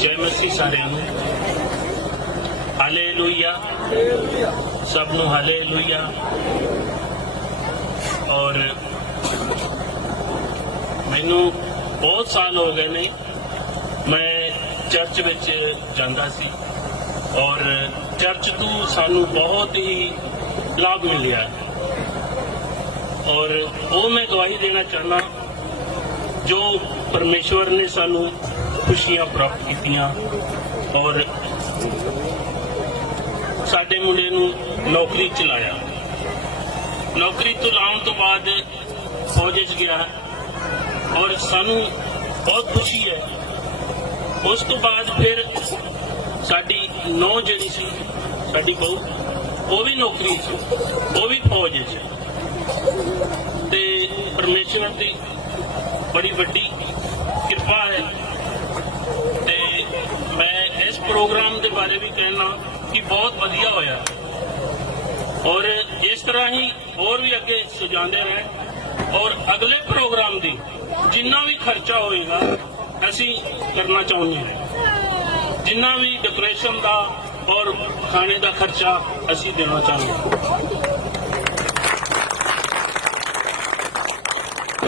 ਜੈ ਮਸੀਹ ਸਾਰਿਆਂ ਨੂੰ। ਹਾਲੇਲੂਇਆ। ਸਭ ਨੂੰ ਹਾਲੇਲੂਇਆ। ਔਰ ਮੈਨੂੰ ਬਹੁਤ ਸਾਲ ਹੋ ਗਏ ਨੇ, ਮੈਂ ਚਰਚ ਵਿੱਚ ਜਾਂਦਾ ਸੀ। ਔਰ ਚਰਚ ਤੋਂ ਸਾਨੂੰ ਬਹੁਤ ਹੀ ਲਾਭ ਮਿਲਿਆ। ਔਰ ਉਹ ਮੈਂ ਗਵਾਹੀ ਦੇਣਾ ਚਾਹੁੰਦਾ ਜੋ ਪਰਮੇਸ਼ਵਰ ਨੇ ਸਾਨੂੰ ਖੁਸ਼ੀਆਂ ਪ੍ਰਾਪਤ ਕੀਤੀਆਂ ਔਰ ਸਾਡੇ ਮੁੰਡੇ ਨੂੰ ਨੌਕਰੀ ਚ ਲਾਇਆ। ਨੌਕਰੀ ਤੋਂ ਲਾਉਣ ਤੋਂ ਬਾਅਦ ਫੌਜ 'ਚ ਗਿਆ ਔਰ ਸਾਨੂੰ ਬਹੁਤ ਖੁਸ਼ੀ ਹੈ। ਉਸ ਤੋਂ ਬਾਅਦ ਫਿਰ ਸਾਡੀ ਨੌ ਜਿਹੜੀ ਸੀ, ਸਾਡੀ ਬਹੂ, ਉਹ ਵੀ ਨੌਕਰੀ 'ਚ, ਉਹ ਵੀ ਫੌਜ 'ਚ। ਤੇ ਪਰਮੇਸ਼ਵਰ ਦੀ ਬੜੀ ਵੱਡੀ ਕਿਰਪਾ ਹੈ ਤੇ ਮੈਂ ਇਸ ਪ੍ਰੋਗਰਾਮ ਦੇ ਬਾਰੇ ਵੀ ਕਹਿਣਾ ਕਿ ਬਹੁਤ ਵਧੀਆ ਹੋਇਆ। ਔਰ ਇਸ ਤਰ੍ਹਾਂ ਹੀ ਹੋਰ ਵੀ ਅੱਗੇ ਸਜਾਉਂਦੇ ਰਹੇ ਔਰ ਅਗਲੇ ਪ੍ਰੋਗਰਾਮ ਦੀ ਜਿੰਨਾ ਵੀ ਖਰਚਾ ਹੋਏਗਾ, ਅਸੀਂ ਕਰਨਾ ਚਾਹੁੰਦੇ ਹਾਂ। ਜਿੰਨਾ ਵੀ ਡੈਕੋਰੇਸ਼ਨ ਦਾ ਔਰ ਖਾਣੇ ਦਾ ਖਰਚਾ ਅਸੀਂ ਦੇਣਾ ਚਾਹੁੰਦੇ ਹਾਂ।